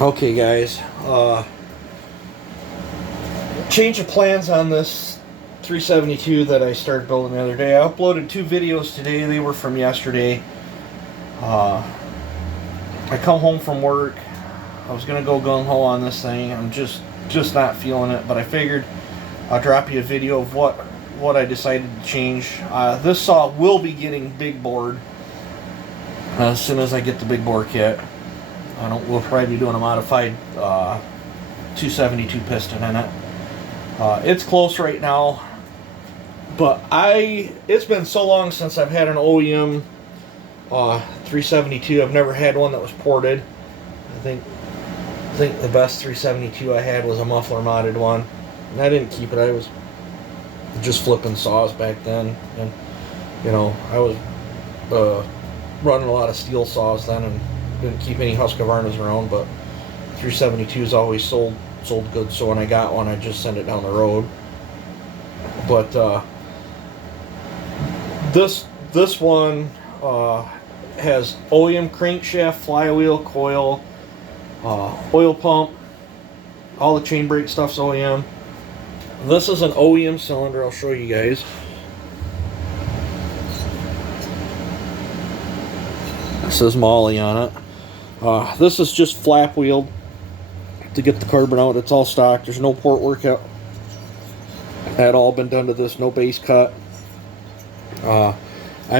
Okay guys, change of plans on this 372 that I started building the other day. I uploaded 2 videos today. They were from yesterday. I come home from work. I was gonna go gung-ho on this thing. I'm just not feeling it, but I figured I'll drop you a video of what I decided to change. This saw will be getting big bored as soon as I get the big bore kit. We'll probably be doing a modified 272 piston in it. It's close right now, but it's been so long since I've had an OEM 372. I've never had one that was ported. I think the best 372 I had was a muffler modded one, and I didn't keep it. I was just flipping saws back then, and I was running a lot of steel saws then, and didn't keep any Husqvarnas around, but 372s always sold good, so when I got one I just sent it down the road. But this one has OEM crankshaft, flywheel, coil, oil pump, all the chain brake stuff's OEM. This is an OEM cylinder. I'll show you guys. It says Molly on it. This is just flap wheeled to get the carbon out. It's all stock. There's no port work at all been done to this. No base cut. I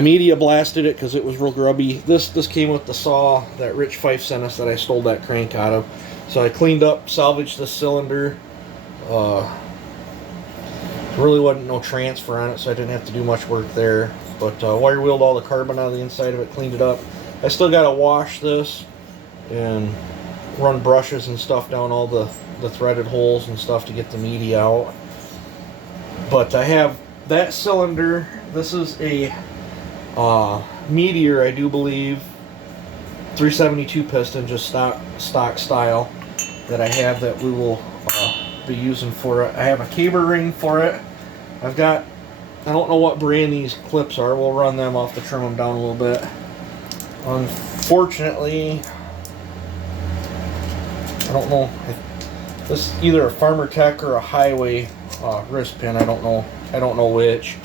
media blasted it because it was real grubby. This came with the saw that Rich Fife sent us that I stole that crank out of. So I cleaned up, salvaged the cylinder. Really wasn't no transfer on it, so I didn't have to do much work there. But wire wheeled all the carbon out of the inside of it, cleaned it up. I still got to wash this and run brushes and stuff down all the threaded holes and stuff to get the media out. But I have that cylinder. This is a Meteor, I do believe, 372 piston, just stock style, that I have that we will be using for it. I have a cable ring for it. I don't know what brand these clips are. We'll run them off to trim them down a little bit. Unfortunately, I don't know. This is either a Farmer Tech or a Highway wrist pin. I don't know which,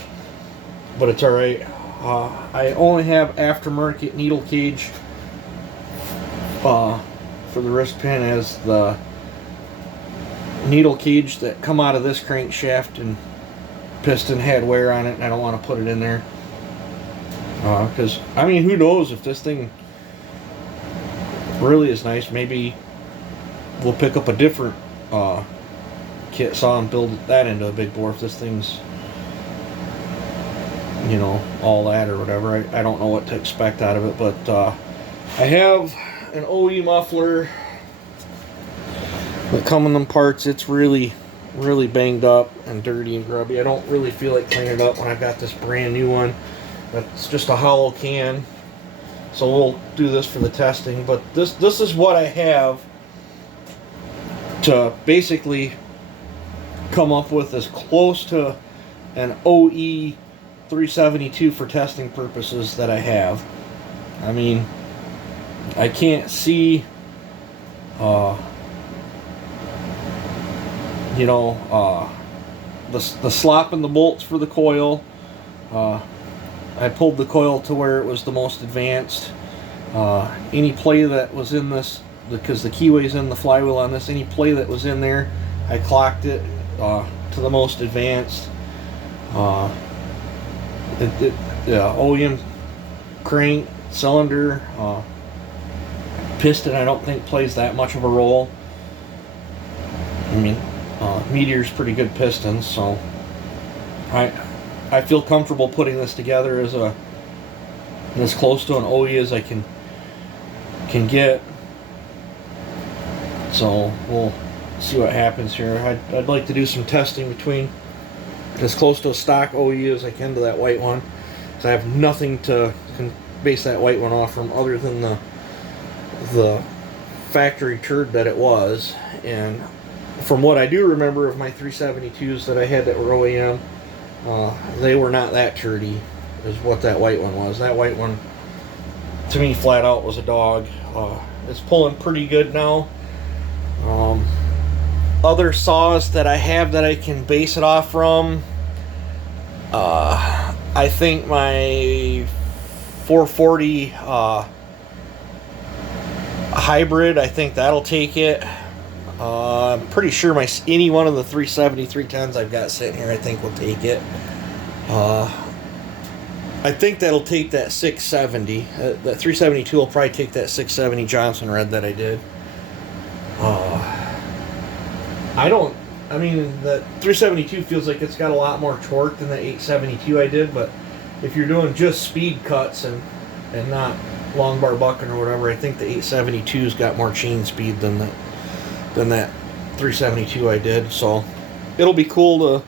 but it's all right. I only have aftermarket needle cage for the wrist pin, as the needle cage that come out of this crankshaft and piston had wear on it, and I don't want to put it in there. Because, I mean, who knows if this thing really is nice. Maybe we'll pick up a different kit saw and build that into a big bore if this thing's, all that or whatever. I don't know what to expect out of it, but I have an OE muffler that come in them parts. It's really banged up and dirty and grubby. I don't really feel like cleaning it up when I've got this brand new one. That's just a hollow can, so we'll do this for the testing. But this is what I have to basically come up with as close to an OE 372 for testing purposes that I have. I mean, I can't see the slop in the bolts for the coil. I pulled the coil to where it was the most advanced. Any play that was in this, because the keyway's in the flywheel on this, any play that was in there, I clocked it to the most advanced. OEM crank, cylinder, piston I don't think plays that much of a role. I mean, Meteor's pretty good pistons, so I feel comfortable putting this together as close to an OE as I can get. So we'll see what happens here. I'd like to do some testing between as close to a stock OE as I can to that white one, so I have nothing to base that white one off from other than the factory turd that it was. And from what I do remember of my 372s that I had that were OEM, they were not that turdy is what that white one was. That white one, to me, flat out was a dog. It's pulling pretty good now. Other saws that I have that I can base it off from, I think my 440 hybrid, I think that'll take it. I'm pretty sure any one of the 370 310s I've got sitting here, I think will take it. I think that'll take that 670. That 372 will probably take that 670 Johnson Red that I did. I mean, the 372 feels like it's got a lot more torque than the 872 I did, but if you're doing just speed cuts and not long bar bucking or whatever, I think the 872's got more chain speed than that 372 I did. So it'll be cool to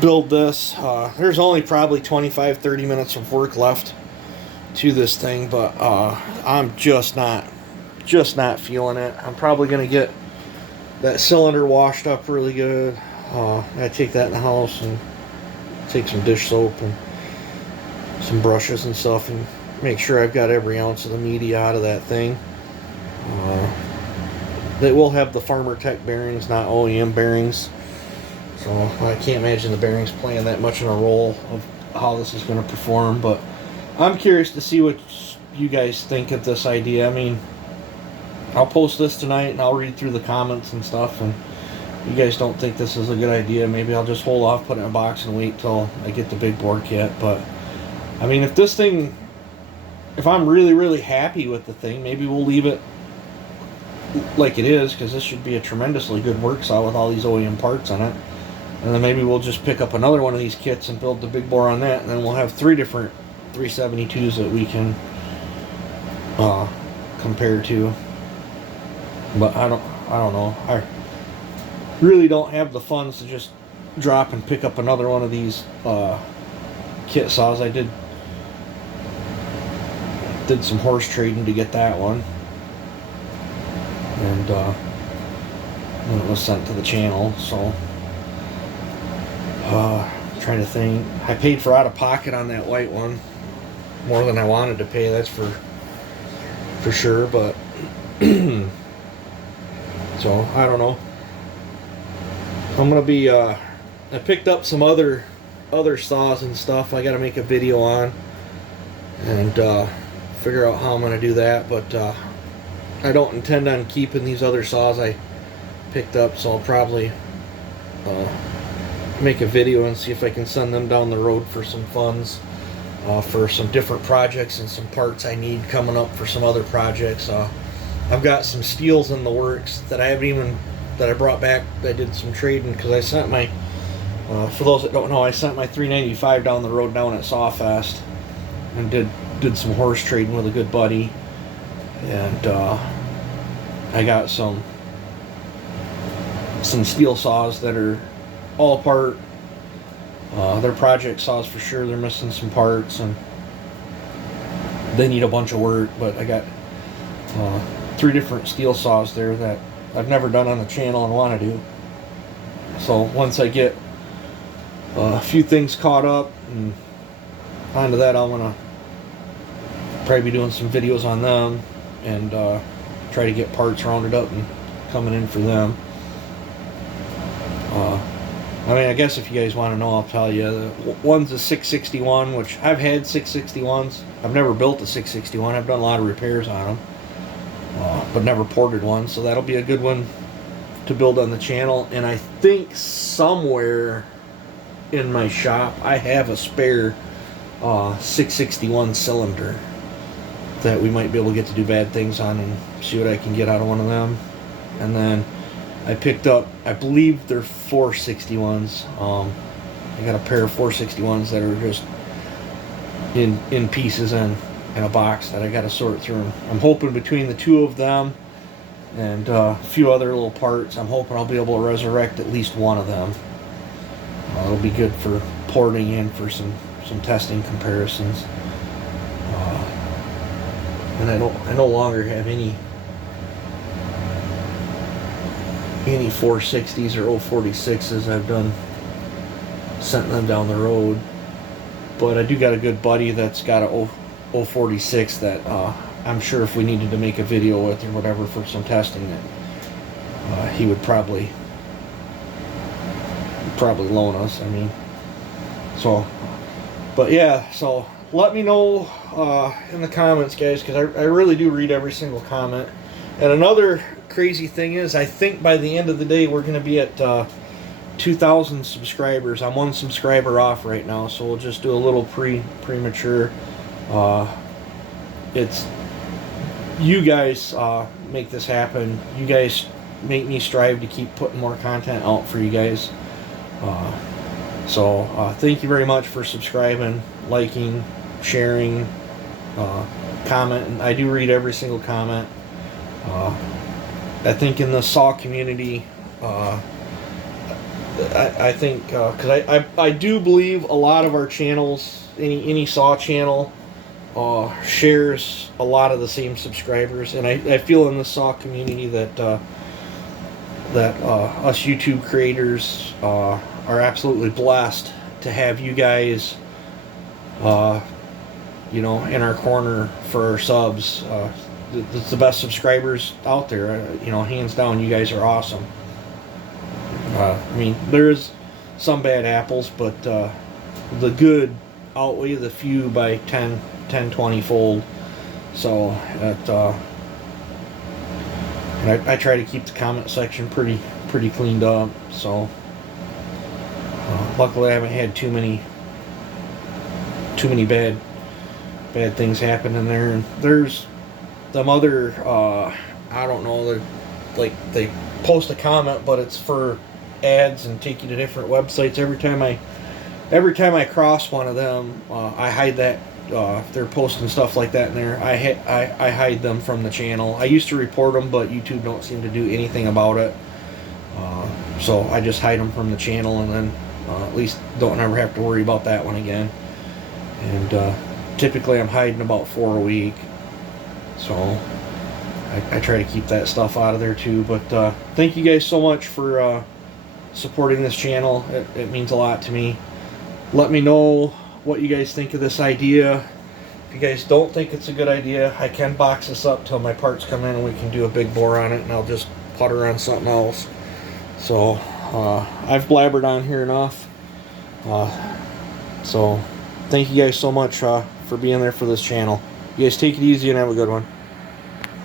build this. There's only probably 25-30 minutes of work left to this thing, but I'm just not feeling it. I'm probably gonna get that cylinder washed up really good. I take that in the house and take some dish soap and some brushes and stuff and make sure I've got every ounce of the media out of that thing. They will have the Farmer Tech bearings, not OEM bearings, so I can't imagine the bearings playing that much in a role of how this is going to perform. But I'm curious to see what you guys think of this idea. I mean, I'll post this tonight and I'll read through the comments and stuff, and if you guys don't think this is a good idea, maybe I'll just hold off, put it in a box and wait till I get the big bore kit. But I mean, if I'm really happy with the thing, maybe we'll leave it like it is, because this should be a tremendously good work saw with all these OEM parts on it. And then maybe we'll just pick up another one of these kits and build the big bore on that, and then we'll have 3 different 372s that we can compare to. But I don't know. I really don't have the funds to just drop and pick up another one of these kit saws. I did some horse trading to get that one, and then it was sent to the channel. So trying to think. I paid for out of pocket on that white one, more than I wanted to pay, that's for sure. But so I don't know. I'm gonna be I picked up some other saws and stuff I gotta make a video on, and figure out how I'm gonna do that. But I don't intend on keeping these other saws I picked up, so I'll probably make a video and see if I can send them down the road for some funds for some different projects and some parts I need coming up for some other projects. I've got some steels in the works that I brought back. I did some trading because I sent my for those that don't know, I sent my 395 down the road down at Sawfest and did some horse trading with a good buddy, and I got some steel saws that are all apart. They're project saws for sure. They're missing some parts and they need a bunch of work, but I got 3 different steel saws there that I've never done on the channel and want to do. So once I get a few things caught up and onto that, I'm gonna probably be doing some videos on them and try to get parts rounded up and coming in for them. I mean, I guess if you guys want to know, I'll tell you. One's a 661, which I've had 661s. I've never built a 661. I've done a lot of repairs on them, but never ported one. So that'll be a good one to build on the channel. And I think somewhere in my shop I have a spare 661 cylinder that we might be able to get to do bad things on and see what I can get out of one of them. And then I picked up, I believe they're 461s. I got a pair of 461s that are just in pieces in a box that I got to sort through. I'm hoping between the 2 of them and a few other little parts, I'm hoping I'll be able to resurrect at least one of them. It'll be good for porting in for some testing comparisons. And I no longer have any 460s or 046s. I've sent them down the road, but I do got a good buddy that's got a 046 that I'm sure if we needed to make a video with or whatever for some testing, that he would probably loan us. I mean, so, but yeah, so let me know in the comments, guys, because I really do read every single comment. And another crazy thing is, I think by the end of the day we're going to be at 2,000 subscribers. I'm 1 subscriber off right now, so we'll just do a little premature. It's you guys make this happen. You guys make me strive to keep putting more content out for you guys. So thank you very much for subscribing, liking, sharing, commenting. I do read every single comment. I think in the saw community, I think because I do believe a lot of our channels, any saw channel, shares a lot of the same subscribers, and I feel in the saw community that us YouTube creators are absolutely blessed to have you guys, you know, in our corner for our subs. It's the best subscribers out there, you know, hands down. You guys are awesome. I mean, there's some bad apples, but the good outweigh the few by 10, 20 fold. So and I try to keep the comment section pretty cleaned up. So luckily I haven't had too many bad things happen in there. And there's them other I don't know, like they post a comment, but it's for ads and take you to different websites. Every time I cross one of them, I hide that. If they're posting stuff like that in there, I hide them from the channel. I used to report them, but YouTube don't seem to do anything about it. So I just hide them from the channel, and then at least don't ever have to worry about that one again. And typically I'm hiding about 4 a week, so I try to keep that stuff out of there too. But thank you guys so much for supporting this channel. It means a lot to me. Let me know what you guys think of this idea. If you guys don't think it's a good idea, I can box this up till my parts come in and we can do a big bore on it, and I'll just putter on something else. So I've blabbered on here enough. So thank you guys so much for being there for this channel. You guys take it easy and have a good one.